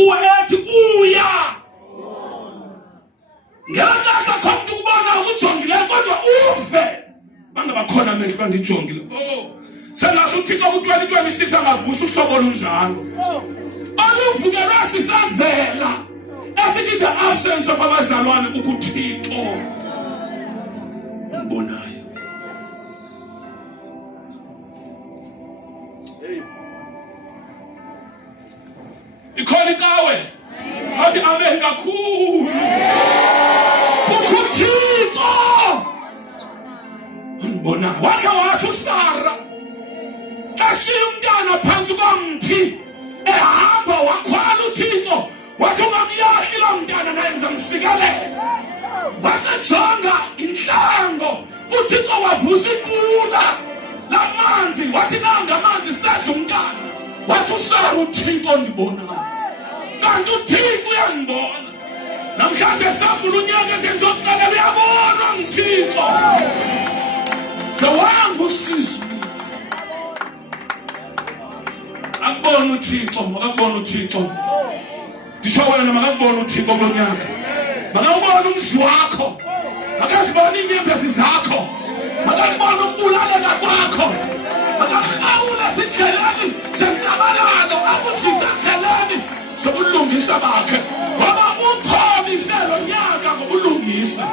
kuwe ethi uya ngelaxesha khona ukubona ukujongile kodwa uve bangabakhona amehlo andijongile sengathi uThixo ku-2026 angavusa uhlobo olunjalo oluvukelwa sisazela esithi the absence of abazalwane kukuThixo umbonayo. Ikhona ikawe athi amen kakhulu kukuThixo umbonayo. Wakhe wathi uSara kashiya umntana phansi komthi ehamba wakhwala uThixo wathi ungamyahli lo mntana naye ngizamsikelela. Wakajonga inhlango uThixo wavusa iqula lamanzi wathi nanga amanzi sedla umntana. Wathi uSara uThixo ndibonayo kanti uThixo uyangibona. Namhlanje safuna unyaka nje ngizoqala uyabona uThixo kawangu usizo. Akubona uThixo makakubona uThixo disho wena makakubona uThixo kulonyaka makakubona umzi wakho makazibona inyembezi zakho makakubona ukubulaleka kwakho makahawula sidleleni senzabalalo akusisa endleleni sokulungisa bakhe ngoba ukhomise lo nyaka ngokulungisa.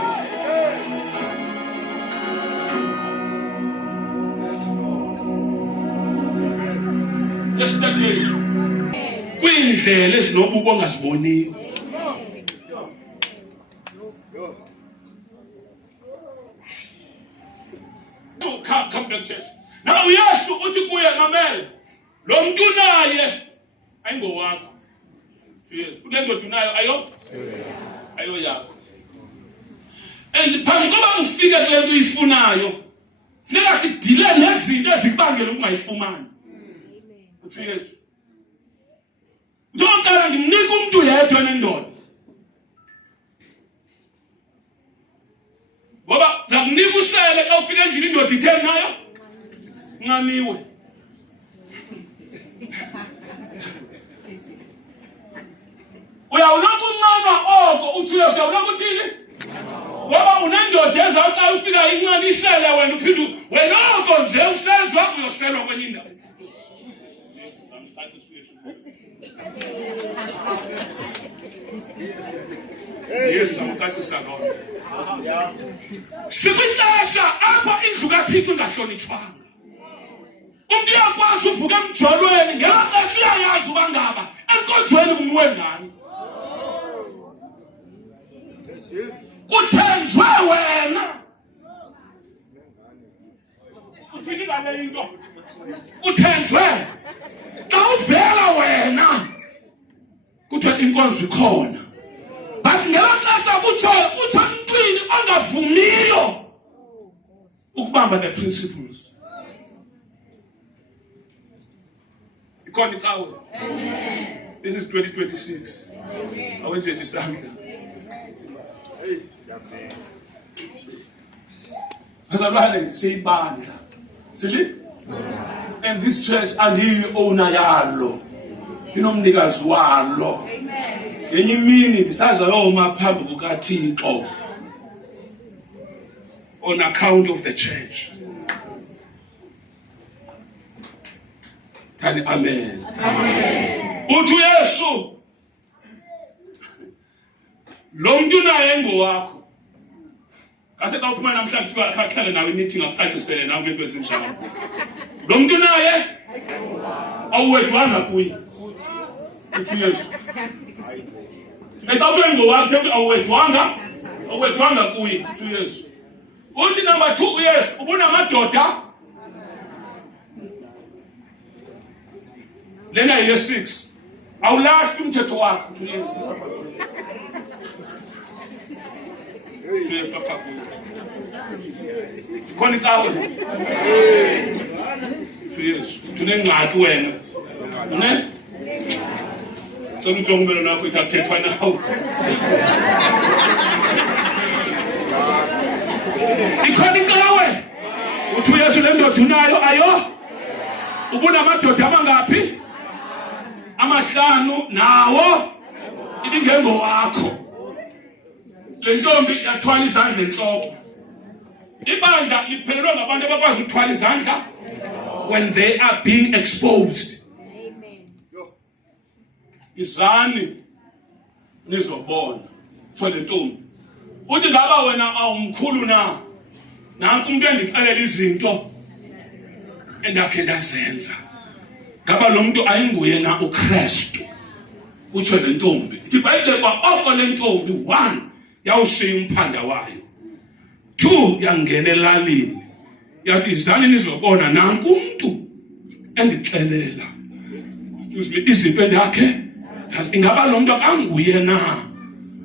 Yesterday kwindlela ezinobubo ongaziboniyo come back church. Now Yesu uthi kuye ngamele lo muntu naye ayingowakho. Yes, kule ndoda unayo ayo yakho. And phambi koba ufike kule nto uyifunayo funeka sidile nezinto ezikubangela ukungayifumani. Uthi Yesu ndokala ngimnika umuntu yedwa nendoda ngoba zakunika usele xa ufika endlini indoda itheni nayo nqaniwe. Uyawulokhu uncanwa oko uthi Yesu uyawulokhu uthini ngoba unendoda ezawuxa ufika incanisele wena uphinde wena oko nje usezwa uyoselwa kwenye indawo. Yesu amcacisa lona. Sikwixesha apha indlu kaThixo ingahlonitshwanga. Umuntu uyakwazi uvuka emjolweni ngelaxesha uyayazi uba ngaba enkonzweni kumwe ngani. Kuthenjwe wena. Uthini ngale into? Kuthenjwe. Xa uvela wena kuthiwa inkonzo ikhona. But ngelaxesha kutsho umntwini ongavumiyo ukubamba the principles. Ikhona ikawe. This is 2026. Awenze nje isandla. Bazalwane siyibandla. Sili? And this church andiyi owner yalo. Inomnikazi walo. Ngenye imini ndisazayoma phambi kukaThixo on account of the church. Thani amen. Uthi Yesu lo muntu naye ngowakho. Kase xa uphuma namhlanje kuhlale nawe meeting akucacisele nawe ngento ezinjalo. Lo muntu naye awuwedwanga kuye. Uthi Yesu Etato ngowakhe awuwedwanga kuye. Uthi Yesu. Uthi number 2 Yesu ubunamadoda lena ye 6 awulahli umthetho wakho. Uthi Yesu. Uthi Yesu apha kuye. Khona ikawe. Uthi Yesu. Tunengxaki wena. Ne? Somjongumelo nakho ithathethwa nawo. Ikhona ikawe. Uthi Yesu le ndoda unayo ayo. Ubunamadoda amangaphi? 5 nawo ingengowakho. Le ntombi yathwala izandla enhloko. Ibandla liphelelwa ngabantu abakwazi ukuthwala izandla when they are being exposed. Amen. Izani nizobona. Thole ntombi. Uthi ngaba wena awumkhulu na? Nanku umuntu endixelela izinto endakhe ndazenza. Ngaba lo muntu ayinguye na uKristu. Utsho le ntombi. Ithi bayile kwa oko le ntombi 1 yawushiya umphanda wayo. 2 yangena elalini. Yathi izani nizobona nanku umuntu endixelela. Excuse me, izinto endakhe ingaba lo muntu akanguye na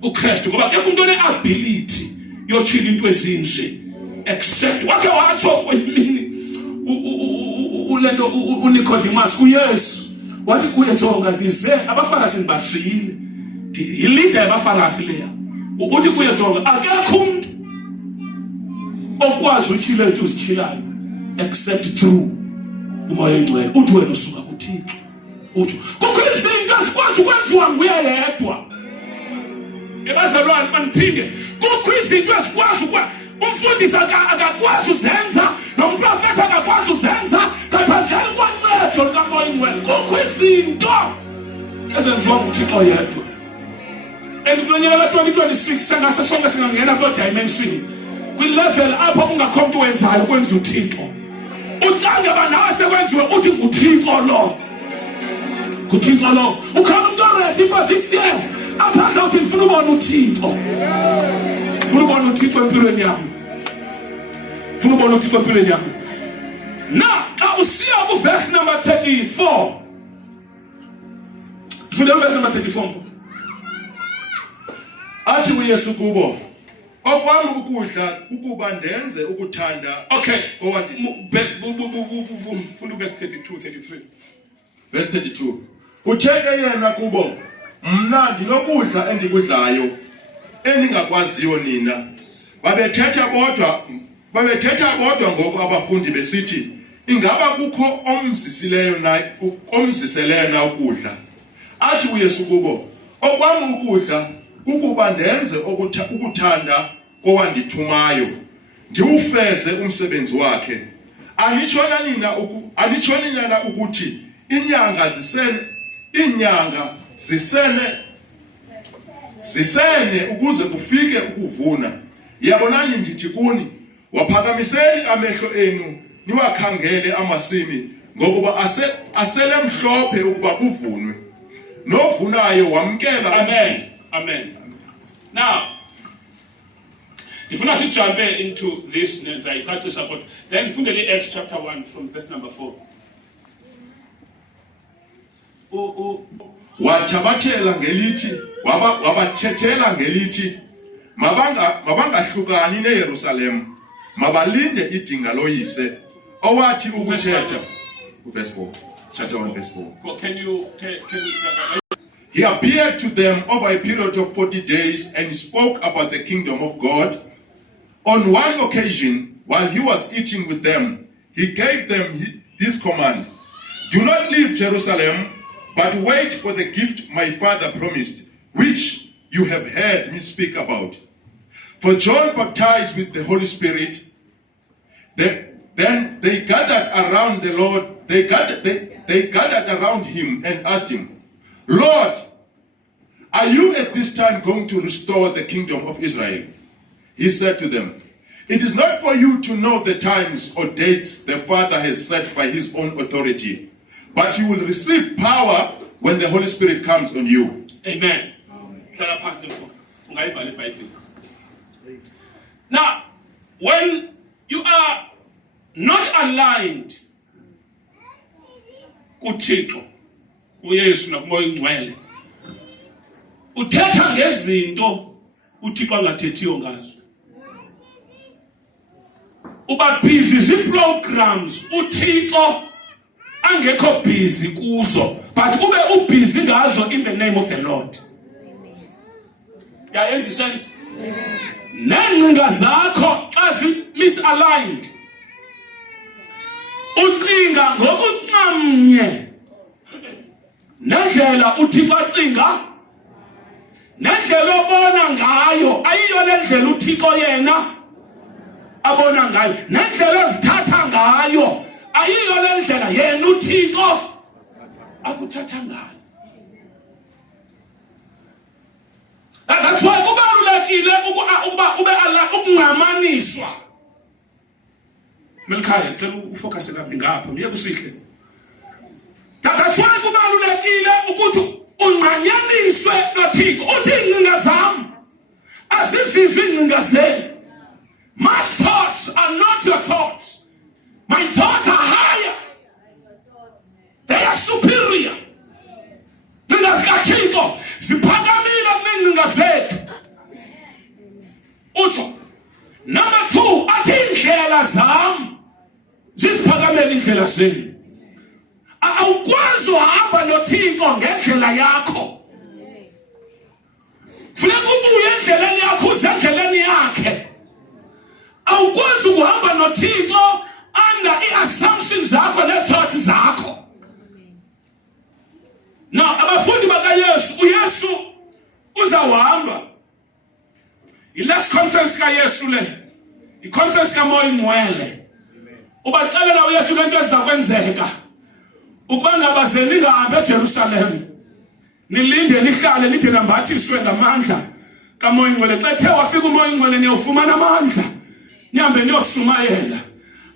uKristu ngoba akekho umuntu oneability yochila into ezinje except wakhe watsho kwenyimini ulento uNicodemus kuYesu wathi kuye jonga ndize abafarisi ndibashiyile ilinde abafarisi leya uthi kuye jonga akekho umuntu okwazi uchila into uzichilayo except through umoya engcwele uthi wena usuka kuThixo uthi kukho izinto ezikwazi ukwenziwa nguye yedwa. Ebazalwane baniphinde kukho izinto ezikwazi umfundisi akakwazi uzenza nomprofeti akakwazi uzenza ngaphandle koncedo lukamoya engcwele. Kukho izinto ezenziwa nguThixo yedwa. Kunyaka ka-2026 sengase sonke singangena kuloo dimension kwi-level apho kungakho umuntu wenzayo kwenza uThixo. Uthande banawe sekwenziwe uthi nguThixo lo. nguThixo lo. Ukhona umuntu ready for this year? Aphaza uthi ngifuna ubona uThixo. Ngifuna ubona uThixo empilweni yami. Ngifuna ubona uThixo empilweni yami. Now, xa usiya ku verse number 34. Ngifuna verse number 34. Athi uYesu kubo, okwami ukudla ukuba ndenze ukuthanda. Okay. Funda verse 32, 33. Verse 32. Utheke yena kubo, mna ndinokudla endikudlayo eningakwaziyo nina. Babethetha bodwa ngoko abafundi besithi, ingaba kukho omziseleyo na ukudla. Athi uYesu kubo, okwami ukudla ukuba ndenze ukuthanda kowandithumayo, ndiwufeze umsebenzi wakhe. Anitshona nina ukuthi inyanga zisene ukuze kufike ukuvuna. Yabonani ndithi kuni, waphakamiseni amehlo enu niwakhangele amasimi ngokuba asele mhlophe ukuba kuvunwe. Novunayo wamkela. Amen. Amen. Now, if I should jump into this, I try to support. Then Fundeli Acts chapter 1 from verse number 4. Wathabathela ngelithi wabathethela ngelithi mabangahlukani neYerusalem mabalinde idinga loyise owathi ukuthetha. Verse 4, chapter 1 verse 4. Well, can you He appeared to them over a period of 40 days and spoke about the kingdom of God. On one occasion, while he was eating with them, he gave them his command: do not leave Jerusalem, but wait for the gift my Father promised, which you have heard me speak about. For John baptized with the Holy Spirit. Then they gathered around the Lord. They gathered around him and asked him, Lord, are you at this time going to restore the kingdom of Israel? He said to them, it is not for you to know the times or dates the Father has set by his own authority, but you will receive power when the Holy Spirit comes on you. Amen. Now, when you are not aligned kuThixo, uYesu nomoya engcwele, uthetha ngezinto uThixo angathethiyo ngazo. Uba busy zi-programs uThixo angekho busy kuzo, but ube ubusy ngazo in the name of the Lord. Yayenza sense? Nengcinga zakho xa zi-misaligned, ucinga ngokuncamnye nendlela uThixo acinga, nendlela obona ngayo ayiyo lendlela uThixo yena abona ngayo, nendlela ozithatha ngayo ayiyo lendlela yena uThixo akuthatha ngayo. That's why kubalulekile ukuba ukungamaniswa. Melikhaya ngicela ufocus lapha ngapha uye kusihle. That's why kubalulekile ukuthi unqanyaniswe noThixo. Uthi ingcinga zami azizizwe ingcinga zenu. My thoughts are not your thoughts. My thoughts are higher. They are superior. Ingcinga zikaThixo ziphakamile kunengcinga zethu. Utsho. Number 2, athi indlela zami zisiphakamele indlela zenu. Awukwazi uhamba noThixo ngendlela yakho. Funeka ubuye endleleni yakho usendleleni yakhe. Awukwazi ukuhamba noThixo under i-assumptions zakho ne-thoughts zakho. Now, abafundi bakaYesu, uYesu uzawuhamba. I-last conference kaYesu le, i-conference kaMoya Ingcwele. Ubaxelela uYesu lento ezizakwenzeka. Ukuba ngaba seningahambi eJerusalem. Nilinde nihlale lide nambathiswe ngamandla kaMoya Ingcwele. Xa ethe wafika uMoya Ingcwele niyofumana amandla. Nihambe niyoshumayela.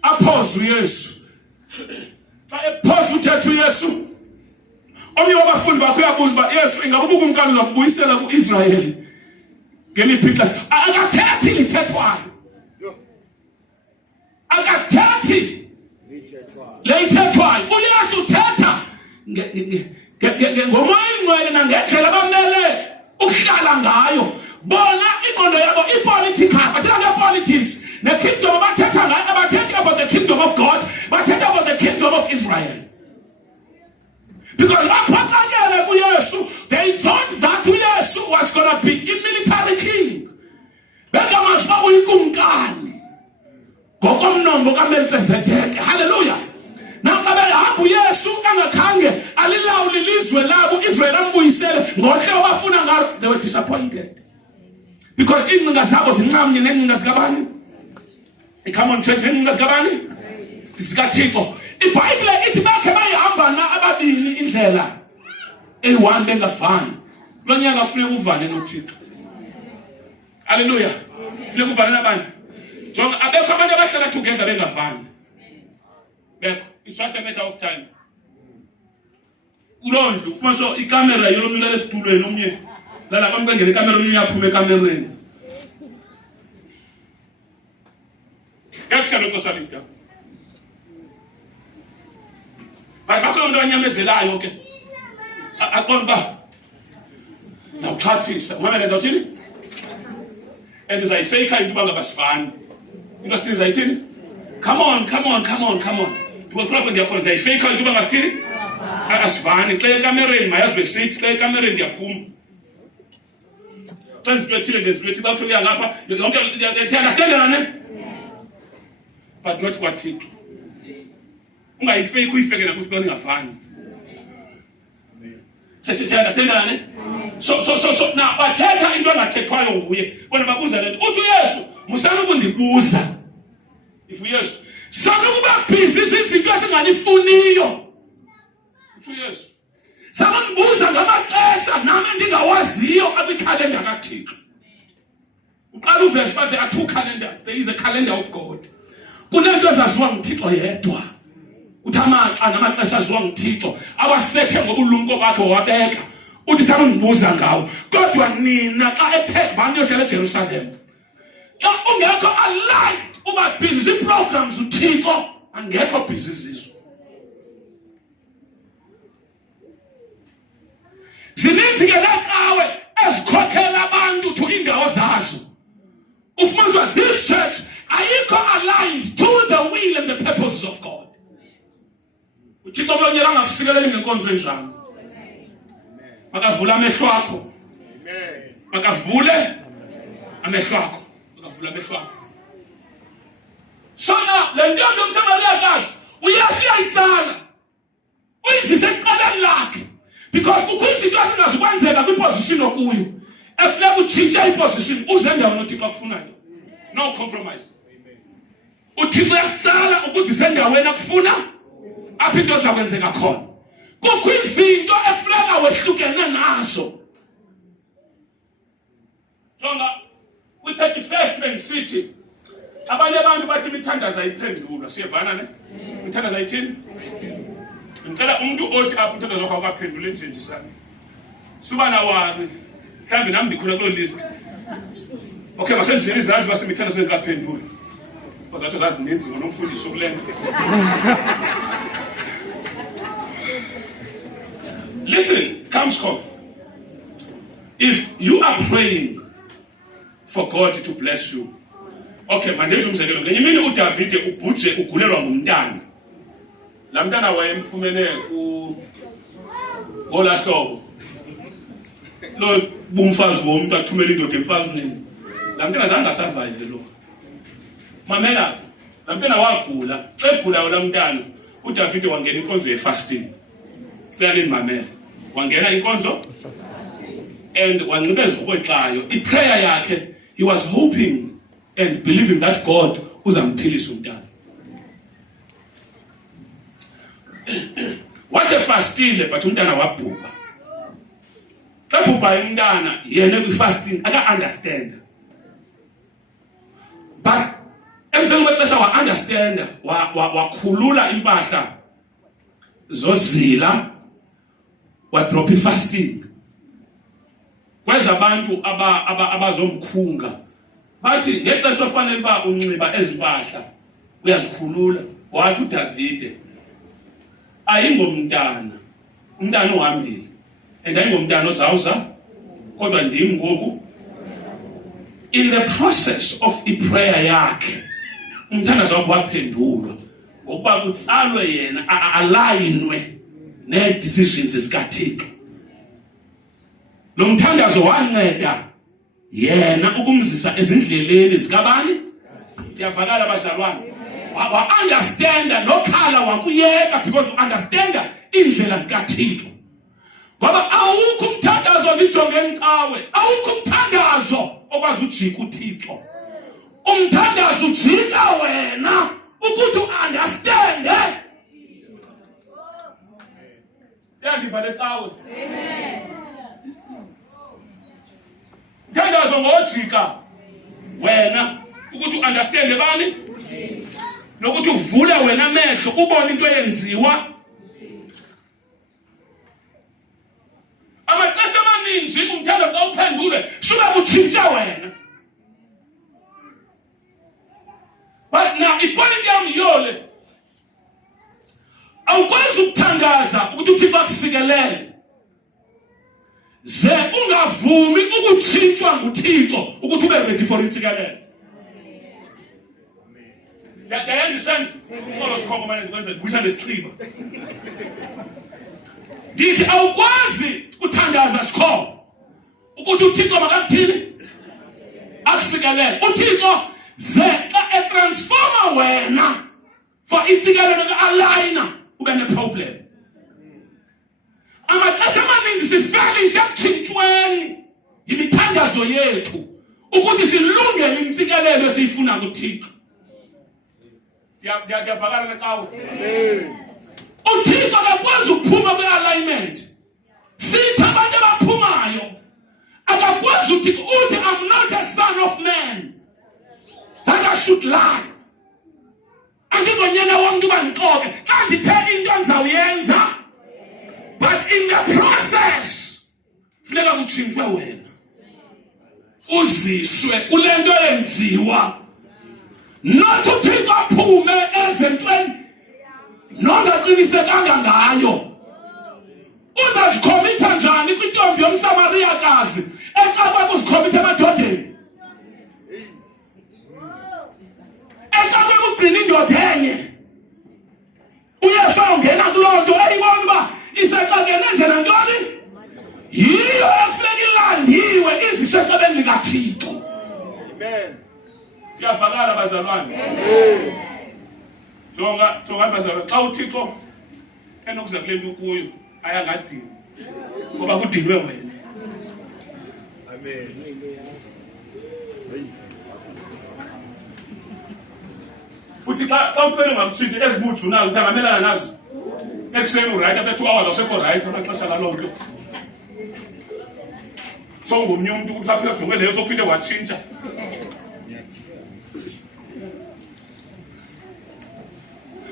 Aphoze uYesu. Xa ephoze uthetha uYesu, omnye wabafundi bakho uyabuza uba Yesu ingabe ubukumkani uzakubuyisela ku-Israyeli ngeliphi ixesha? Akathethi lithethwayo. Akathethi lithethwayo. UYesu uthetha ngoMoya Ingcwele nangendlela abamele ukuhlala ngayo. Bona ingqondo yabo ipolitical, bathetha ngepolitics. Ne-kingdom abathetha ngayo abathethi about the kingdom of God, bathetha about the kingdom of Israel. Because they thought that uYesu was going to be a military king. Hallelujah. Now, they were disappointed. Because come on, church, iBhayibhile ithi bakhe bayihamba na ababili indlela eyi-1 bengafani. Lo nyaka kufuneka uvane noThixo. Hallelujah. Kufuneka uvane nabani? Jonga abekho abantu abahlala together bengafani. Bekho. It's just a matter of time. Ulondlu kufanele ikamera yolomnye lesitulweni omnye lala abantu bengena ikamera omnye uyaphuma ekamereni. Yakuhlala uXosalita. Bakho umuntu anyamezelayo ke. Aqonda zawuxhathisa. Mama lenza uthini? And uzayifake into bangabasifani. Into sithini zayithini? Come on. Because problem ndiyakhona uzayifake into bangasithini? Asifani. Xa ekamereni mayazi besithi xa ekamereni ndiyaphuma. Xa ndiflethile ndiflethi bakho ngapha yonke siyanderstandana ne? But not kwaThixo. Ungayifake uyifekela ukuthi bona ingafani. Siyanderstandana ne? So now bathetha into engathethwayo nguye. Bona babuza lento. Uthi uYesu musana ukundibuza. If uYesu sanukuba busy izinto esingalifuniyo. Uthi uYesu sabandibuza ngamaxesha nami ndingawaziyo akwikhalenda kaThixo. Uqala uverse 5, there are 2 calendars. There is a calendar of God. Kunento ezaziwa nguThixo yedwa. Uthamaxa namaxesha aziwa nguThixo awasethe ngobulumko bakhe wabeka. Uthi sabandibuza ngawo. Kodwa nina xa ethe bantu yohlala eJerusalem. Xa ungekho aligned uba busy programs uThixo angekho busy zizwe. Zininzi ke naqawe ezikhokhela abantu to indawo zazo. Ufumanisa this church ayikho aligned to the will and the purposes of God. uThixo mlonyela ngakusikeleli ngenkonzo enjalo. Makavula amehlo akho. Makavule amehlo akho. Makavula amehlo akho. Sona le ntombi yomsamaliyakazi uYesu uyayitsala. Uyizise eqaleni lakhe. Because kukho izinto ezingazikwenzeka kwiposition okuyo. efuneka utshintshe iposition uze endaweni uThixo akufunayo. No compromise. uThixo uyakutsala ukuzisa endaweni akufuna apho into zakwenzeka khona. Kukho izinto efuneka wehlukene nazo. Jonga kwi-31st benisithi abanye abantu bathi imithandazo ayiphendulwa. Siyevana ne? Imithandazo ayithini? Ngicela umuntu othi apho umthandazo wakho akaphendule nje sami. Suba nawani. Mhlambe nami ndikhona kulo list. Okay, masenjeni izandla basemithandazo engaphendula. Bazathu zazininzi ngonomfundisi okulena. Listen, Kamsko. If you are praying for God to bless you, okay, mandenze umzekelo. Ngenye imini uDavide ubhuje ugulelwa ngumntana. La mntana wayemfumene ngolahlobo. Lo bumfazi womuntu athumela indoda emfazini. La mntana zange asurvive lo. Mamela, la mntana wagula. Egula la mntana, uDavide wangena inkonzo ye-fasting. Tsayani mamela. Wangena inkonzo and wanxiba ezikrwexayo. I-prayer yakhe, he was hoping and believing that God uzamphilisa umntana. Wathi fastile but umntana wabhubha. Kabhubha umntana yena kwi-fasting aka-understand. But emveni kwexesha wa-understand, wakhulula impahla zozila, wadrop i-fasting. Kweza abantu abazomkhunga bathi ngexesha ofanele uba unxiba ezimpahla uyazikhulula. Wathi uDavide ayingomntana, umntana uhambile and ayingomntana ozawuza kodwa ndim ngoku. In the process of iprayer yakhe umthandazo wakhe waphendulwa ngokuba kutsalwe yena alayinwe ne-decisions zikaThixo. Lo mthandazo wanceda yena ukumzisa ezindleleni zikabani. Ndiyavakala bazalwane. Wa-understanda lokhala wakuyeka because u-understanda indlela zikaThixo. Ngoba awukho umthandazo ndijonge emcawe, awukho umthandazo okwazi ujika uThixo. Umthandazo ujika wena ukuthi u-understande. Yandivale cawe. Amen. Umthandazo ngojika wena ukuthi u-understande bani nokuthi uvule wena amehlo ubone into eyenziwa. Amaxesha amaninzi umthandazo awuphendule suka kutshintsha wena. But now ipoliti yami yole awukwazi ukuthandaza ukuthi uThixo akusikelele ze ungavumi ukutshintshwa nguThixo ukuthi ube ready for intsikelelo. Yayenza sense solo sikhongo manje kwenza kubuyisa lesichiba. Ndithi awukwazi ukuthandaza sikhongo ukuthi uThixo makakuthini akusikelele. uThixo ze xa etransforma wena for intsikelelo ka-aligner ube ne-problem. Amaxesha amaninzi sifelisha ekutshintshweni yimithandazo yethu ukuthi silungele intsikelelo esiyifuna kuThixo. Ndiyavakala ngecawe. uThixo akakwazi ukuphuma kwe-alignment. Sithi abantu abaphumayo akakwazi uThixo uthi I'm not a son of man that I should lie. Andingonyana womntu bandixoke xa ndithe into ndizawuyenza. But in the process funeka kutshintshwe wena uziswe kule nto yenziwa. Not uThixo aphume ezentweni nongaqinisekanga ngayo. Uzazikhomitha njani kwintombi yomsamariyakazi ekaba kuzikhomitha emadodeni? Ekaba kugcina indoda enye. Uyesu awungena kuloo nto eyibona uba isexakene nje nantoni? Yiyo ekufuneka ilandiwe iziswe ecebeni likaThixo. Amen. Ndiyavakala bazalwane. Amen. Jonga bazalwane xa uThixo enokuza kule nto kuyo ayangadini ngoba kudinwe wena. Uthi xa ufike ngamtshintshe ezibuthu nazo uthangamelana nazo. Ekuseni right after 2 hours awusekho right amaxesha la lonto. So ngomnye umuntu usaphila jonge leyo sophinde watshintsha.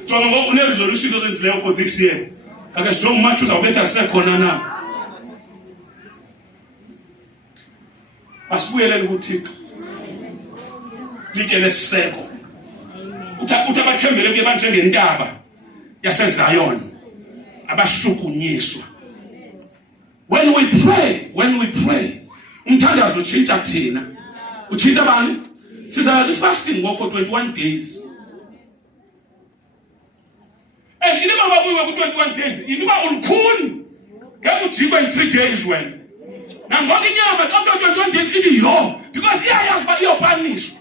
Jonga ngoku une-resolution ozenzileyo for this year. Ake sijonge umathi uzawubetha sisekhona na. Asibuyelele kuThixo. Lityele siseko. Uthi abathembele kuye banjengentaba yaseZion abashukunyiswa. When we pray, umthandazo utshintsha kuthina. Utshintsha bani? Siza fasting for 21 days. And in the we were 21 days, in the ulkhuni, ngeke ujikwe 3 days wena. Na ngoku inyama xa 21 days ithi yo, because iyayazi uba iyopanishwa.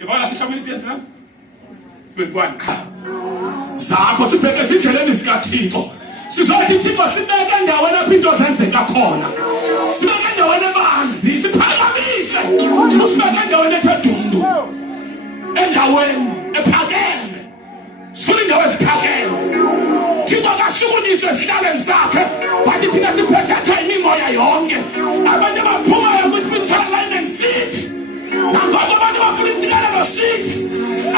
Ivana sikamiliti yena? 21. Zakho sibheke izindleleni zikaThixo. Sizothi Thixo sibeke ndaweni lapho into zenzeka khona. Sibeke ndaweni ebanzi, siphakamise. Usibeke endaweni ephedundu. Endaweni ephakeme. Sifuna indawo eziphakeme. Thixo akashukuniswe ezihlalweni zakhe, bathi thina siphethethwe imimoya yonke. Abantu abaphumayo kwi-spiritual alignment seat. Nangoku abantu bafuna intsikelelo seat.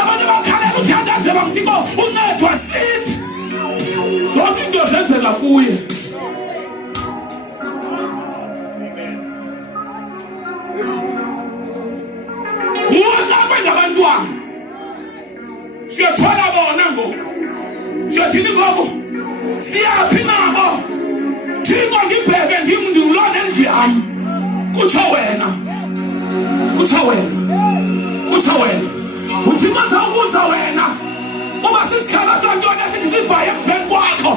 Abantu bakhalela uthandazelwa nguThixo uncedwa seat. Zonke into zenzeka kuye. Uwakaphe ngabantwana. Siyathola bona ngoku. Siyathini ngoku? Siyaphi nabo? Thixo ngibheke ngimndulane endlu yami. Kutsho wena. Uthixo azawubuza wena. Uma sisikhala santoni esithi sivaye emveni kwakho.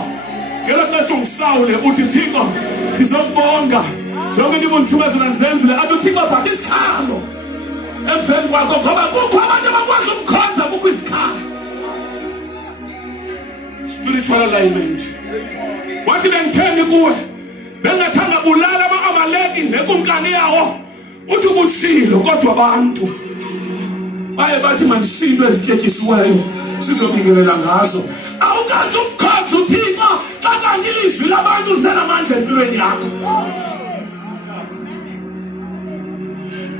Ngelo xesha ungisawule uthi Thixo ndizokubonga. Zonke into ubundithumezela ndizenzile athi uThixo but isikhalo emveni kwakho ngoba kukho abantu abakwazi ukukhonza kukho isikhalo. Spiritual alignment. Wathi bengitheni kuwe bengathanda bulala ama-Amaleki nekumkani yawo. Uthi ubutshilo kodwa abantu baye bathi mandisinto ezityetyisiweyo sizobingelela ngazo. Awukazi ukukhonza uThixo xa kanti ilizwi labantu lisenamandla empilweni yakho.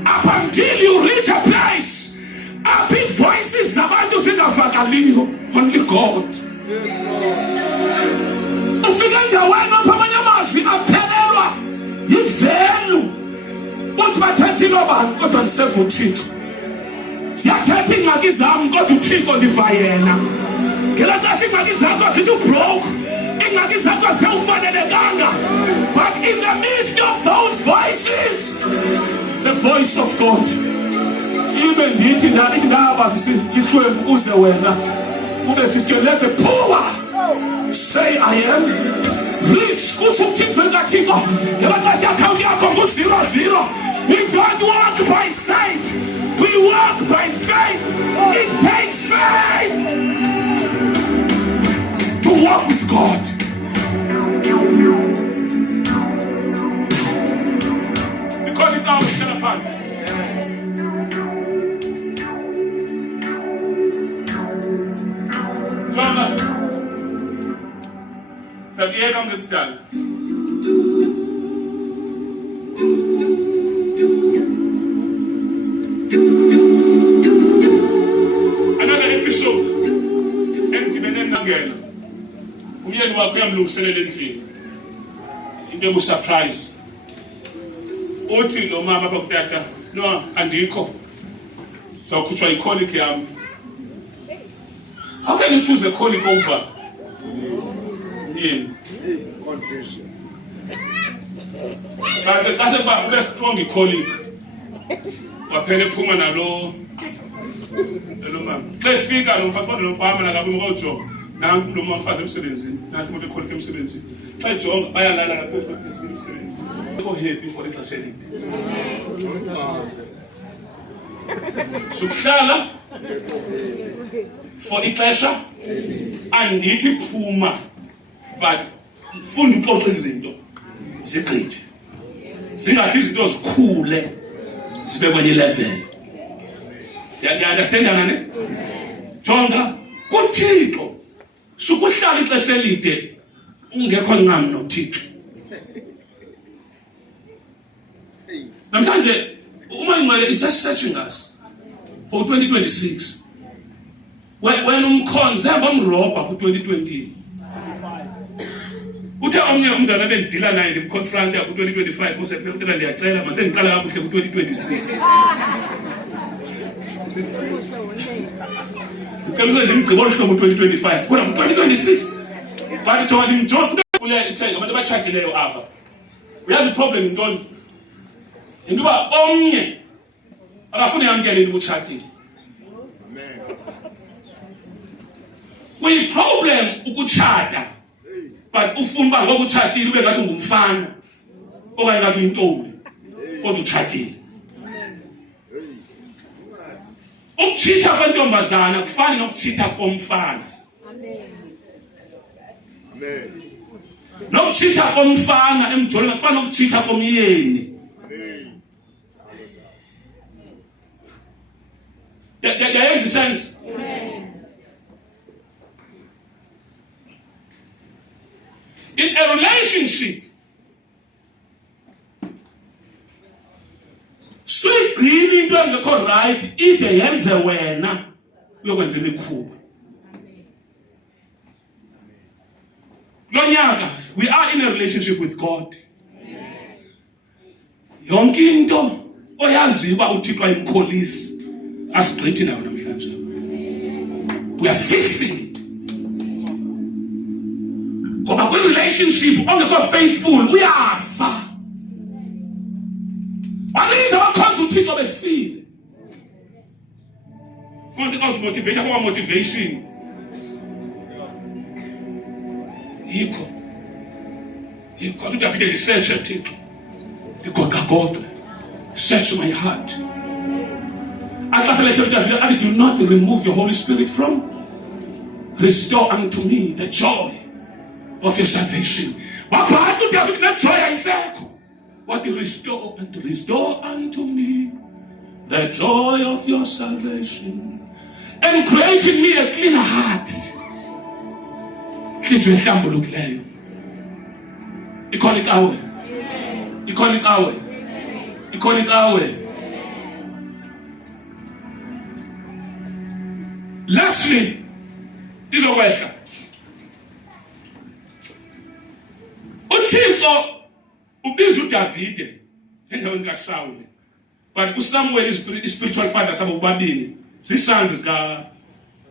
Up until you reach a place apho voices zabantu zingavakaliyo, only God. Ufike endaweni apho amanye amazwi aphelelwa yivelu. Uthi bathethile abantu kodwa ndiseva uThixo. Siyathetha ingxaki zami kodwa uThixo ndiva yena. Ngela xesha ingxaki zakho zithi ubroke, ingxaki zakho zithe ufanelekanga. But in the midst of those voices, the voice of God. Ibe ndithi ndaba isihlwempu kuze wena ube siske let the poor say I am rich. Kutsho uThixo kaThixo ngela xesha iakhawunti yakho ngu-00. We don't walk by sight, we walk by faith. It takes faith to walk with God. We call it our elephant. Jonah, Tabiyeka ngekudala. Another episode endibene nangena. Umyeni wakho uyamlungiselela endlini. Into ebusurprise. Uthi lo mama bakutata, no andikho. So kuthwa icolic yami. How can you choose a colic over? Yini? Confession. But xa sekuba ube strong icolic. Waphela ephuma nalo mama. Xa efika lo mfama nakabe ngojonga. Nanku lo mfazi emsebenzini. Nathi umuntu ecolic emsebenzini. Xa ejonga bayalala lapha emsebenzini. Go happy for ixesha elide. Sukuhlala for ixesha andithi phuma but funda uxoxa izinto zigqithe singathi izinto zikhule sibe kwenye level. Do you understand nani? Jonga kuThixo sukuhlala ixesha elide ungekho ncam noThixo. Namhlanje uMangcwele is just searching us for 2026. When umkhonze bamroba ku-2020 uthe omnye umzana bendidila naye ndimconfront ku-2025 uSeptember ndiyacela mase ndiqala kakuhle ku-2026 ndicela ndimgqibo hlobo ku-2025 kodwa ku-2026 but jonga ndimjonga ngabantu abatshatileyo apha uyazi iproblem yintoni into uba omnye akafuni yamkele into ubutshatile. Kuyi-problem ukutshata but ufuna uba ngoku utshatile ube ngathi ungumfana okanye ngathi uyintombi kodwa utshatile. Ukutshitha kwentombazana kufana nokutshitha komfazi. Nokutshitha komfana emjolweni kufana nokutshitha komyeni. That makes sense. In a relationship, suyigcina into engekho right ide yenze wena uyokwenza imikhuba. Lo nyaka we are in a relationship with God. Yonke into oyaziyo uba uThixo ayimkholisi asigqithi nayo namhlanje. We are fixing it. Ngoba kwi-relationship ongekho faithful uyafa. Baninzi abakhonza uThixo befile. Futhi uzimotivate kwa motivation. Yikho uDavide lisearch uThixo. Ligoqagoqa. Search my heart. I do not remove your Holy Spirit from. Restore unto me the joy of your salvation. What restore unto me the joy of your salvation and create in me a clean heart. Hliziyo ehlambulukileyo. Ikhona icawe. Ikhona icawe. Ikhona icawe. Lastly, izokwehla. uThixo ubiza uDavide endaweni kaSawule. But uSamuel is spiritual father sabo babini. Zisons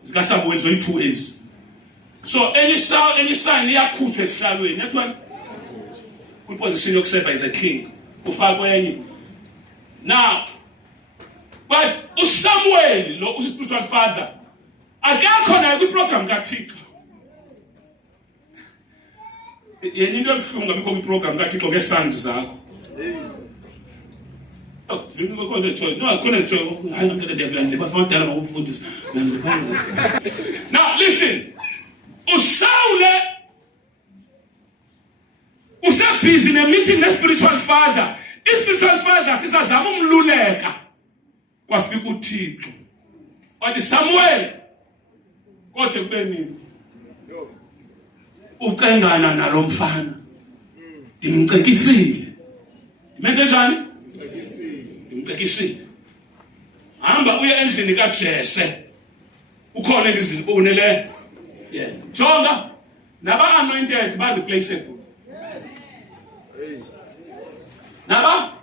zika Samuel zoyi-2 ezi. So any son iyakhutshwa esihlalweni. Yathwa kwiposition yokuserve as a king. Ufakwe enye. Now, but uSamuel lo spiritual father akekho naye kwiprogram kaThixo. Yena into ebuhlungu ngabikho kwiprogram kaThixo ngesons zakho. Now listen, uSawule usebusy in a meeting the spiritual father. The spiritual father sisazama umluleka kwafika uThixo. Wathi Samuel kodwa kube nini? Ucengana nalo mfana. Ndimcekisile. Menze njani? Ndimcekisile. Hamba uye endlini kaJese. Ukhona endizibone le. Yeah. Jonga naba anointed ba replaceable. Naba?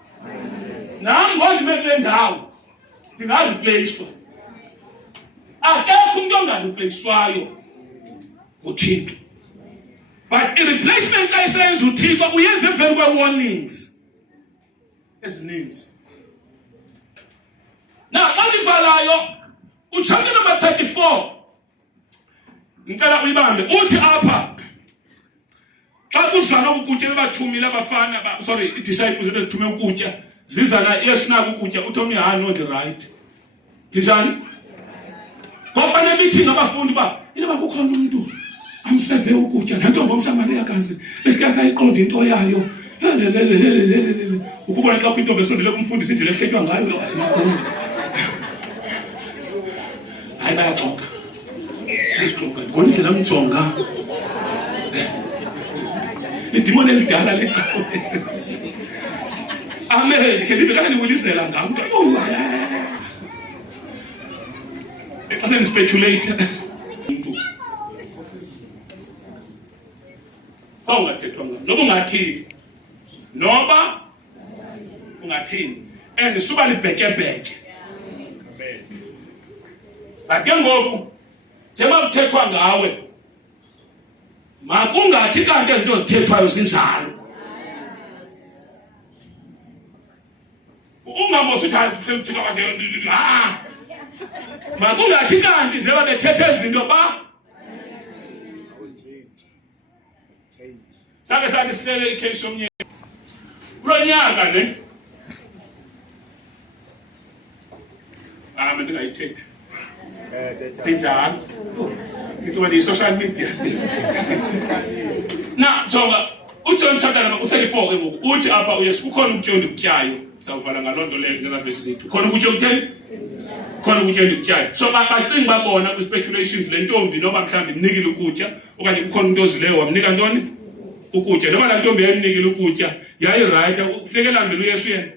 Nami ngondimekule ndawo. Ndingareplacewa. Akekho umuntu ongareplacewayo uThixo. But i-replacement license uThixo uyenze emveni kwe-warnings ezininzi. Now xa ndivalayo uchapter number 34 ngicela uyibambe uthi apha xa kuzwana ukutya bebathumile abafana i-disciples ezithume ukutya ziza na yes nako ukutya uthi omnye not right njani ngoba ne-meeting abafundi ba inoba kukhona umuntu amseve ukutya lentombi omsamariyakazi lesike sayiqonda into yayo. Ukubona xa kwintombi esondele kumfundisi indlela ehletywa ngayo asimqondi. Hayi bayaxoka. Ngona indlela amjonga. Idimoni elidala lecawe. Amen. Ke ndive kanti nibulisela ngamntu. Xa sendispekulate umuntu. Sawungathethwa ngam. Noba ungathini. Noba ungathini. And suba libhetye-bhetye. But ke ngoku njengoba kuthethwa ngawe makungathi kanti izinto zithethwayo zinjalo. Ungamosuthi makungathi kanti njengoba bethethe izinto ba sake sake sihlele icase yomnye kulo nyaka ne ndingayithetha njalo ngithiwa yi-social media. Na jonga uJohn chapter number 34 ke ngoku uthi apha uyesu kukhona ukutya endikutyayo. Sawuvala ngaloo nto leyo ngezavesi zethu. Khona ukutya okutheni? Khona ukutya endikutyayo. So bacinga babona kwi-speculations le ntombi noba mhlawumbi imnikile ukutya okanye kukhona umuntu ozileyo wamnika ntoni? Ukutya. Noba laa ntombi yayimnikile ukutya yayirayithi kufuneka elambele uyesu yena.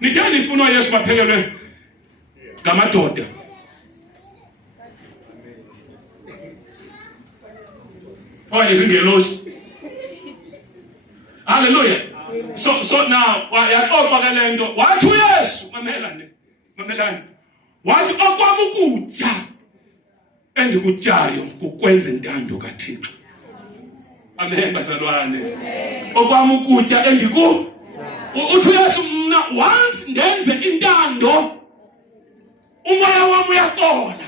Nithe nifuna uyesu baphekelwe ngamadoda. Okanye izingelosi. Hallelujah. So now yaxoxa ke le nto wathi uyesu mamelani wathi okwam ukutya endikutyayo kukwenza intando kaThixo. Amen bazalwane. Okwam ukutya uthi uyesu mna once ndenze intando umoya wami uyaxola.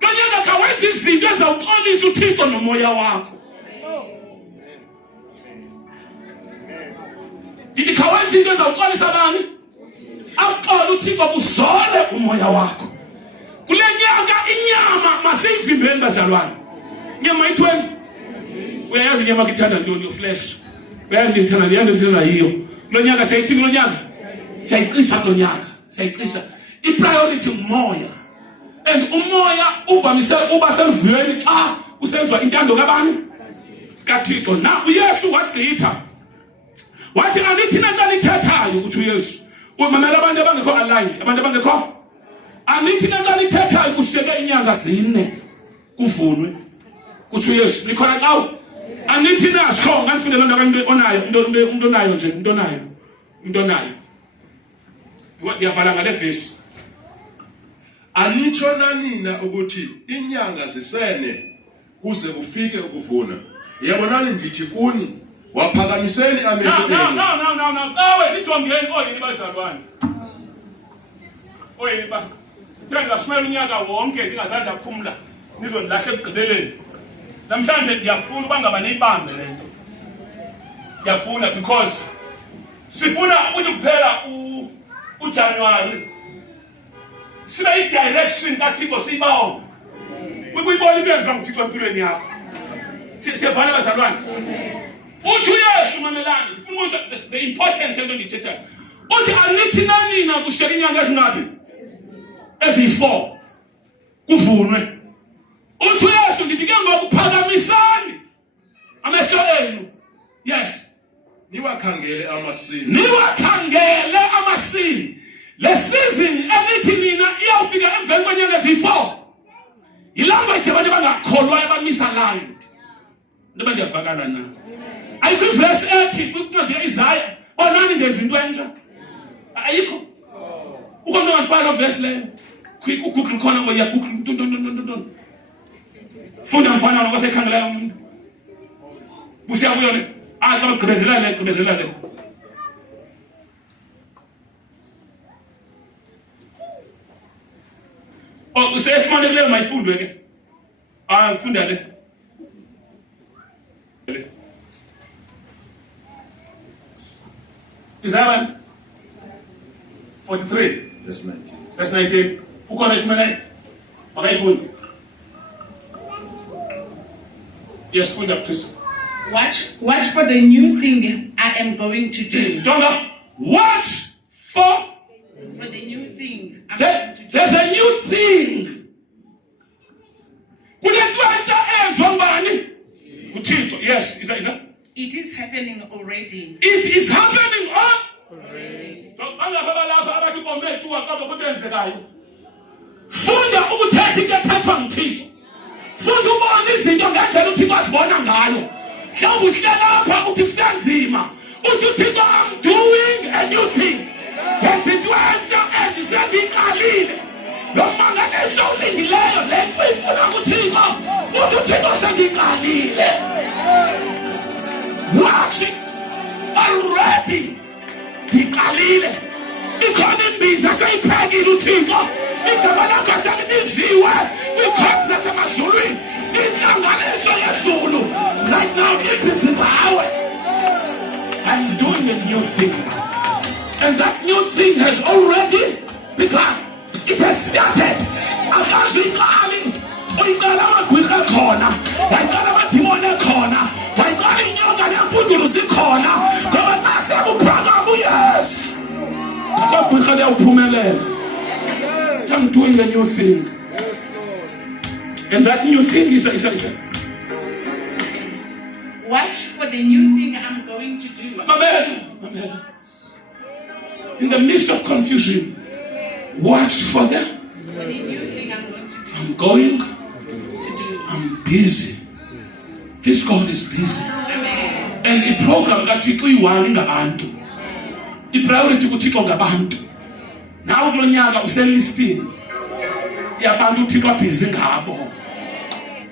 Lonyaka kawenza izinto ezawuxolisa uThixo nomoya wakho. Ndithi kawenza into ezawuxolisa bani? Akuxola uThixo kuzole umoya wakho. Kule nyaka inyama masiyivimbeni bazalwane. Nyama ithweni. Uyayazi inyama kithanda ntoni yoflesh. Uyandithanda yiyo. Lo nyaka sayithini lo nyaka? Sayicisa lo nyaka. Sayicisa. I-priority umoya. And umoya uvamise uba selvuyeni xa kusenziwa intando kabani? kaThixo. Na uYesu wagqitha. Wathi anithi nanto nithethayo kuthi uYesu. Umamela abantu abangekho aligned, abantu abangekho. Anithi nanto nithethayo kushiyeke inyanga 4 kuvunwe. Kuthi uYesu likhona xa anithi nasho nganifundela nto onayo, umuntu onayo nje, umuntu onayo. Ndiyavala ngale verse. Anitsho nanina ukuthi inyanga zisene kuze kufike ukuvuna. Yabonani ndithi kuni waphakamiseni amehlo enu. No. Awe nithongeni oyini bazalwane. Oyini ba. Thina ngashumela unyaka wonke ndingazange ndaphumla. Nizondilahla ekugqibeleni. Namhlanje ndiyafuna uba ngaba niyibambe le nto. Ndiyafuna because sifuna ukuthi kuphela uJanuary sibe i-direction kaThixo siyibawo. Uyibona into yenziwa nguThixo empilweni yakho. Siyavana bazalwane. Uthi uYesu mamelani ngifuna ukuzwa the importance yento ndithethayo. Uthi anithi nanina kushiyeka inyanga ezingaphi? Ezi4 kuvunwe. Uthi uYesu ndithi ke ngokuphakamisani amehlo enu. Yes. Niwakhangele amasini. Le season elithi nina iyawufika emveni kwenyanga ezi4. Yilamba nje abantu bangakholwa abamisa land. Ndoba ndiyavakala na. Ayikho verse ethi kwincwadi kaIsaya bonani ndenza into entsha. Ayikho. Ukhona ngafana verse leyo. Google khona ngoya Google funda mfana wakho sekhangela umuntu. Busiya kuyona. Xa gqibezela le. Usefane leyo mayifundwe ke. Funda le. Isaiah 43 verse 19. Verse 19. Ukhona ifumene? Akayifuni. Yes, funda please. Watch for the new thing I am going to do. Jonga, watch for the new thing I'm going to do. there's a new thing. Yes, is that? It is happening already. It is happening Already. Funda ukuthetha into ethethwa nguThixo. Funda ubona izinto ngendlela uThixo azibona ngayo. Mhlawumbe uhlala lapha uthi kusenzima. Uthi uThixo, I'm doing a new thing. Yenza into entsha endisendiyiqalile. Lo mangaliso ulindileyo le nto uyifuna kuThixo. Uthi uThixo sendiyiqalile. Watch it. Already. Ndiqalile. Ikhona imbiza seyiphekile uThixo. Igama lakho selibiziwe kwikhonzi zasemazulwini. Intlanganiso yezulu right now ibhizi ngawe. I'm doing a new thing. And that new thing has already begun. It has started. Akazi iqali. Uyiqala amagwirha khona. Wayiqala amadimoni ekhona. Wayiqala inyoka nempundulo zikhona. Ngoba nase kuphakama uYesu. Amagwirha liyawuphumelela. I'm doing a new thing. And that new thing is Watch for the new thing I'm going to do. Mamela. In the midst of confusion, watch for the new thing I'm going to do. I'm going to do. I'm busy. This God is busy. Amen. And the program kaThixo iyiwani ngabantu. Ipriority kuThixo ngabantu. Nawe kulo nyaka uselistini yabantu uThixo abhizi ngabo.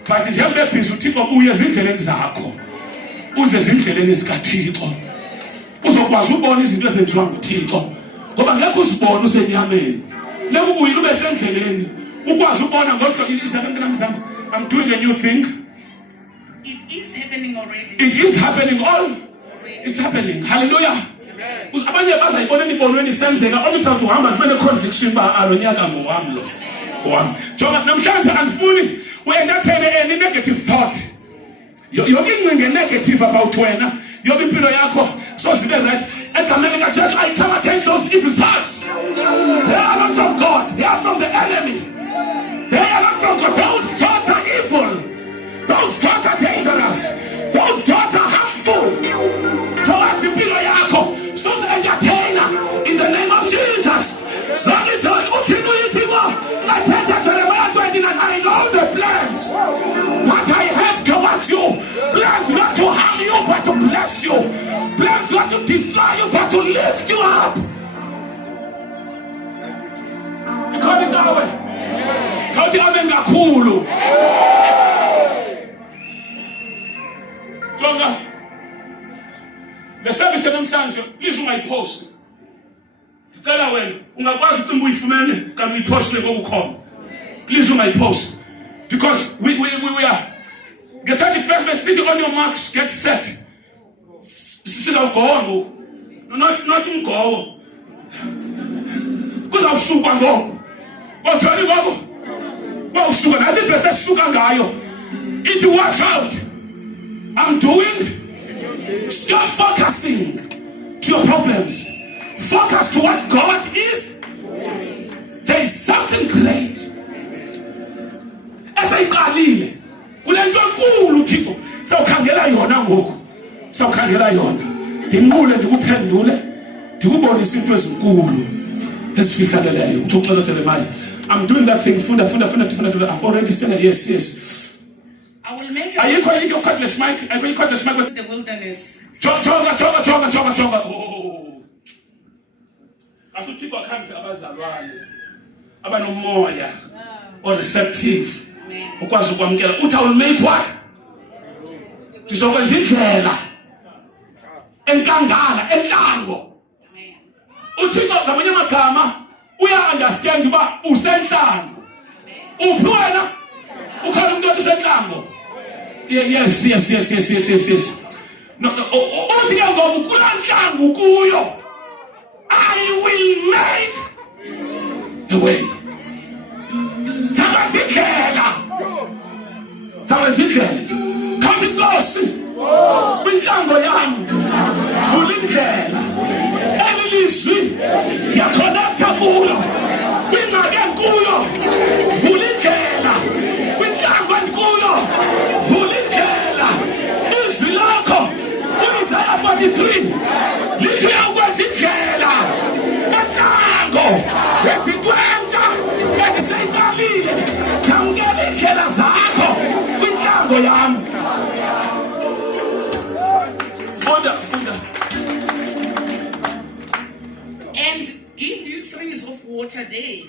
But njengoba ebhizi uThixo ubuye ezindleleni zakho. Uze ezindleleni zikaThixo. Uzokwazi ukubona izinto ezenziwa nguThixo. Ngoba ngeke usibone usenyameni. Funeka ubuyile ube sendleleni. Ukwazi ukubona ngodlo isabantwana zami. I'm doing a new thing. It is happening already. It is happening all. It's happening. Hallelujah. Abanye bazayibona imibonweni isenzeka omuthathu uhamba nje bene conviction ba alonyaka ngowami lo. Ngowami. Jonga namhlanje andifuni uentertain any negative thought. Yonke ingcinga negative about wena, yonke impilo yakho so zibe right. Egameni kaJesu I come against those evil thoughts. They are not from God. They are from the enemy. They are not from God. Those thoughts are evil. Those thoughts are dangerous. Those thoughts are harmful. Towards impilo yakho. So entertainer in the name of Jesus. Somebody told Utinu Yitimo, I tell Jeremiah 29, I know the plans that I have towards you. Plans not to harm you but to bless you. Plans not to destroy you but to lift you up. You call it our way. Call it Amengakulu. Jonga. The service namhlanje please ungayipost. Ngicela wena ungakwazi ukuthi uyifumene kanti uyipost ngokukhona. Please ungayipost because we are the 31st city on your marks get set. Sizawugongo not umgogo. Kuzawusuka ngoku. Kodwa ngoku. Bawusuka nathi bese sisuka ngayo. Ithi watch out. I'm doing. Stop focusing to your problems. Focus to what God is. There is something great. Esayiqalile. Kunento enkulu uThixo. Sawukhangela yona ngoku. Sawukhangela yona. Ndinqule ndikuphendule. Ndikubonisa into ezinkulu ezifihlakeleyo. Uthixo Jeremiah. I'm doing that thing. Funda. I've already started. Yes. I will make Are you calling your cordless mic? Are you cordless mic with the wilderness. Chonga. Oh. Asuthixo akhange abazalwane abanomoya or receptive. Ukwazi ukwamkela. Uthi I will make what? Ndizokwenza indlela enkangala enhlango. Uthixo ngamanye amagama uya understand uba usenhlango. Uphi wena? Ukhona umuntu osenhlango. Yes. No. Uthi ke ngoku kulahlangu kuyo. I will make a way. Thabanzindlela. Khaphi Nkosi kwinhlango yami vula indlela elilizwi ngiyaconnecta kulo kwingxaki endikuyo vula indlela kwinhlango endikuyo vula indlela izwi lakho kwi-Isaiah 43 lithi uyakwenza indlela enhlango yezinto entsha engiseyiqalile ngamukela indlela zakho kwinhlango yami. Funda. And give you streams of water there.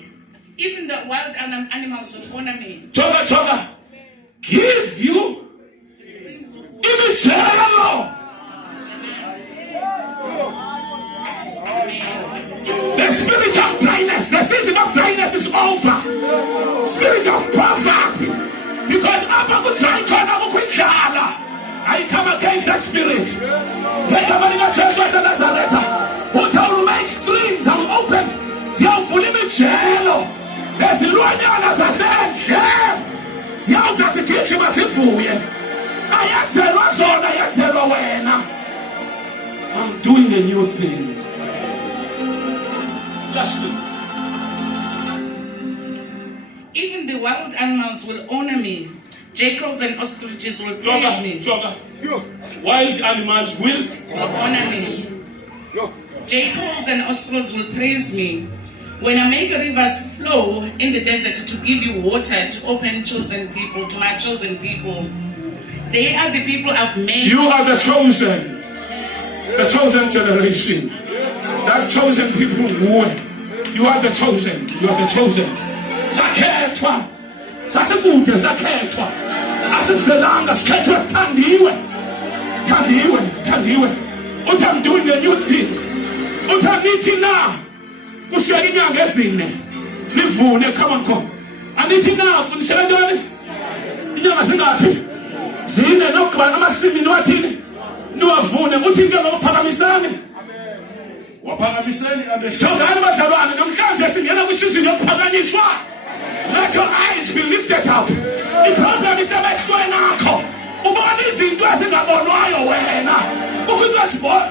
Even the wild animals will honor me. Choga. Give you imijelo. The spirit of dryness, the season of dryness is over. Spirit of poverty. Because I come against that spirit. What I will make streams, I will open. I'm doing a new thing. Lastly, even the wild animals will honor me. Jackals and ostriches will praise me. Wild animals will honor me. Jackals and ostriches will praise me. When I make rivers flow in the desert to give you water to open chosen people, to my chosen people. They are the people I've made. You are the chosen generation. That chosen people who you are the chosen. You are the chosen. Sakhethwa. Sasikude sakhethwa. Asiselanga sikhethwa sithandiwe. Uthi I'm doing a new thing. Uthi anithi na kushiyeka inyanga ezine nivune. Come on. Anithi na kunishela ntoni? Inyanga zingaphi? Zine nokugcina amasimi niwathini? Niwavune. Uthi into ngokuphakamisane. Waphakamiseni amehlo. Thongani bazalwane namhlanje singena kwisizini yokuphakanyiswa. Let your eyes be lifted up. Iproblem isemehlweni akho. Ubona izinto ezingabonwayo wena. Kukho into esibona.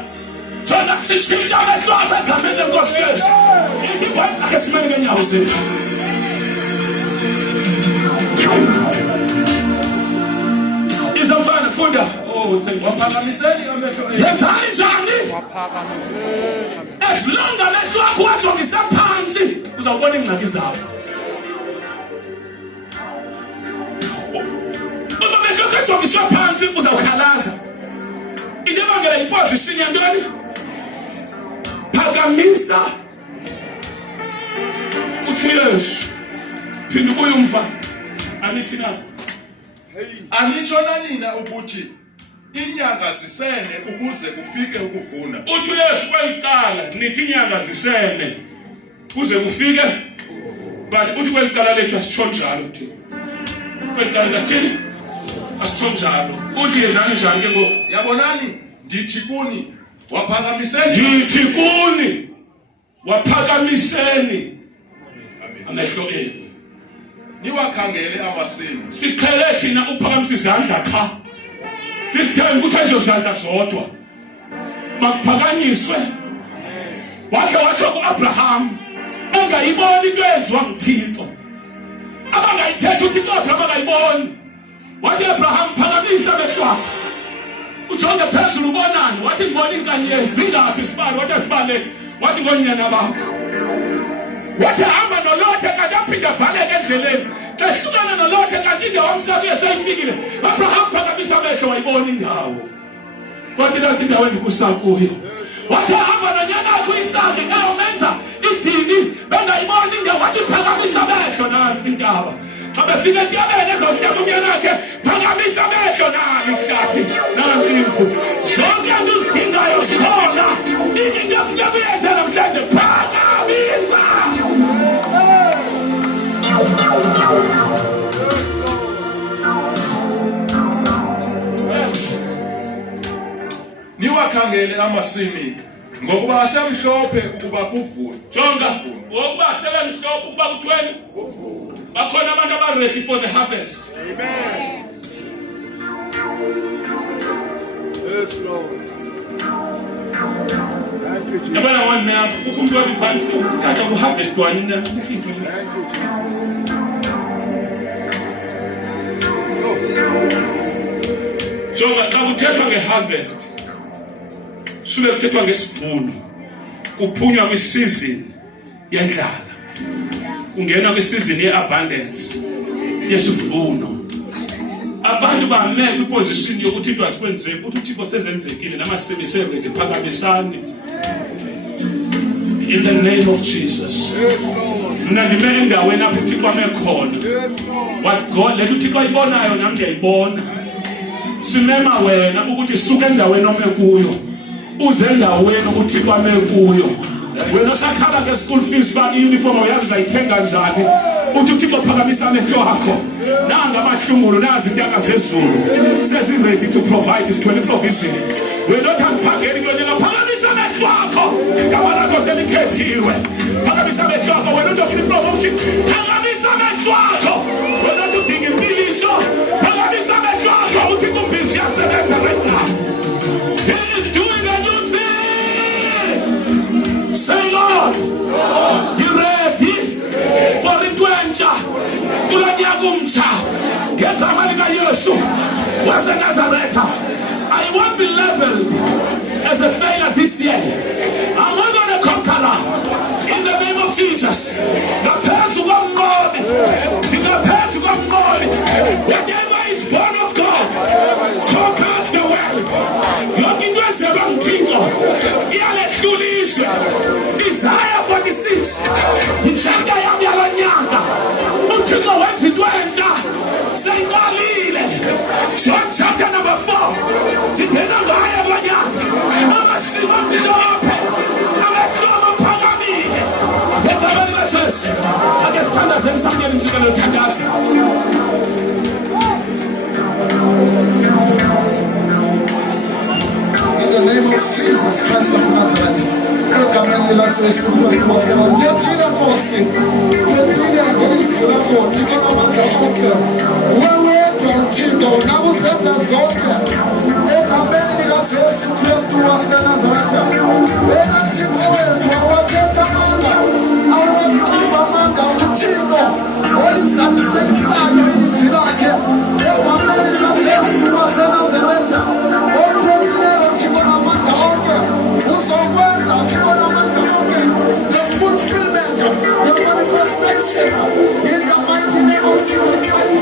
Thona sitshintsha amehlo akho egameni lenkosi Yesu. Ithi bona ake simele ngenyawo zethu. Izamfana funda. Oh, thank you. Waphakamiseni amehlo. Yenzani njani? As long amehlo akho wajongisa phansi uzawubona ingxaki zakho. Uma amehlo akho ejongiswa phansi uzawukhalaza. Into ebangela imposition yantoni? Phakamisa. Uthi Yesu. Phinda ubuye umva. Anithi na. Anitsho nina ukuthi inyanga zisene ukuze kufike ukuvuna. Uthi Yesu kweliqala nithi inyanga zisene kuze kufike. But uthi kweliqala lethu asitshonjalo thina. Kweliqala sithini? Asitshonjalo. Uthi yenzani njani ke ngoku? Yabonani ndithi kuni waphakamiseni. Ndithi kuni waphakamiseni amehlo enu. Niwakhangele amasimi. Siqhele thina uphakamisa izandla qha. Sisithemba ukuthi ezo zandla zodwa makuphakanyiswe. Wakhe watsho ku-Abraham engayiboni into eyenziwa nguThixo. Abangayithetha uThixo Abraham angayiboni. Wathi Abraham phakamisa amehlo akho. Ujonge phezulu ubonani. Wathi ngibona inkanyezi zingaphi isibane. Wathi asibane. Wathi ngonyana bakho. Wathi hamba noLothe kanti aphinde avaleke endleleni. Kehlukana noLothe kanti indawo yomsabi eseyifikile. Abraham phakamisa amehlo wayibona indawo. Wathi nathi indawo endikusa kuyo. Wathi hamba nonyana wakho Isaka eyomenza idini bengayibona indawo. Wathi phakamisa amehlo nansi intaba. Xa befika entabeni ezawuhlala umyeni wakhe phakamisa amehlo nalo ihlathi nansi imvu. Zonke into uzidingayo zikhona. Into efuneka uyenze namhlanje phakamisa. Niwakhangele amasimi ngokuba asemhlophe ukuba kuvune. Jonga ngokuba sebemhlophe ukuba kuthweni. Bakhona abantu aba ready for the harvest. Amen. Yabona wona lapha kukho umuntu wathi phansi uthatha ku-harvest wani na. So xa kuthethwa nge-harvest sube kuthethwa ngesivuno, kuphunywa kwisizini yendlala, kungena kwisizini ye-abundance yesivuno. Abantu bame kwiposition yokuthi into asikwenzeki, uthi uThixo sezenzekile namasebisebe phakamisani in the name of Jesus. Mna ndimele endaweni apho uThixo ame khona. What God let uThixo ayibonayo nami ndiyayibona. Simema wena ukuthi suka endaweni ome kuyo uze endaweni uThixo ame kuyo. Wena sakhala ke school fees ba uniform uyazi uzayithenga njani? Uthi uThixo phakamisa amehlo akho. Nanga amahlungulu nazi intaka zezulu. Sezi ready to provide this 20 provision. Wena othangiphangeli kuyonyaka phakamisa amehlo akho. Igama lakho selikhethiwe. Phakamisa amehlo akho wena utofuna promotion. Phakamisa amehlo akho. Wena udinga impilisho. Phakamisa amehlo akho. uThixo busy asebenza right now. He is doing a new thing. Say Lord, you ready for it to enter? I won't be labeled as a failure this year. I'm more than a conqueror in the name of Jesus. The person of God, whatever is born of God conquers the world. Isaiah 46 chapter ya nyanga uThixo wenza into entsha seyiqalile. John chapter number 4 ndingena ngayo abanyanga amasimo amhlophe amehlobo phakamile eqaleni kaJesu. Ake sithandaze emsamnyeni mjikelo thandaza. In the name of Jesus Christ of Nazareth, egameni likaJesu Kristu wafela thethile Nkosi, thethile ngelizwi lakho Thixo namandla onke. Wewedwa uThixo nakuzenza zonke egameni likaJesu Kristu waseNazaretha. Wena Thixo wethu awathetha amanga, awaqamba amanga uThixo olizaliselisayo ilizwi lakhe egameni likaJesu waseNazaretha. The fulfillment, the manifestation in the mighty name of Jesus Christ.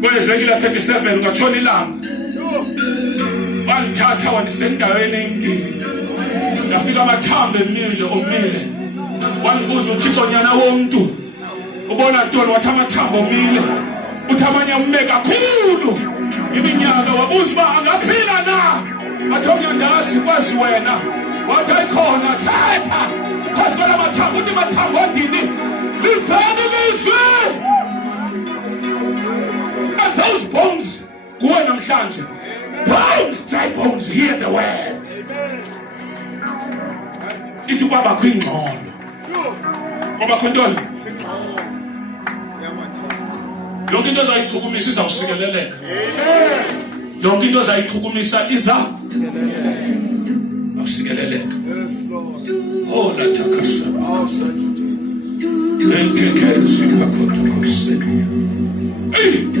Kwezekile 37 ngatshona ilanga. Wanthatha wandisendaweni eyindini. Yafika amathambo emile omile. Wangibuza uThixo nyana womntu. Ubona ntoni wathi amathambo omile. Uthi amanye ume kakhulu. Iminyaka wabuza uba angaphila na. Athi ngiyandazi kwazi wena. Wathi ayikhona thetha. Phansi kwala mathambo uthi mathambo ondini. Liveni lizwi. And those bones kuwe namhlanje. Bones, dry bones, hear the word. Ithi kwabakho ingxolo. Kwabakho ntoni? Yonke into ozayichukumisa izawusikeleleka. Yonke into ozayichukumisa awusikeleleka. Oh, la takasha. Hey!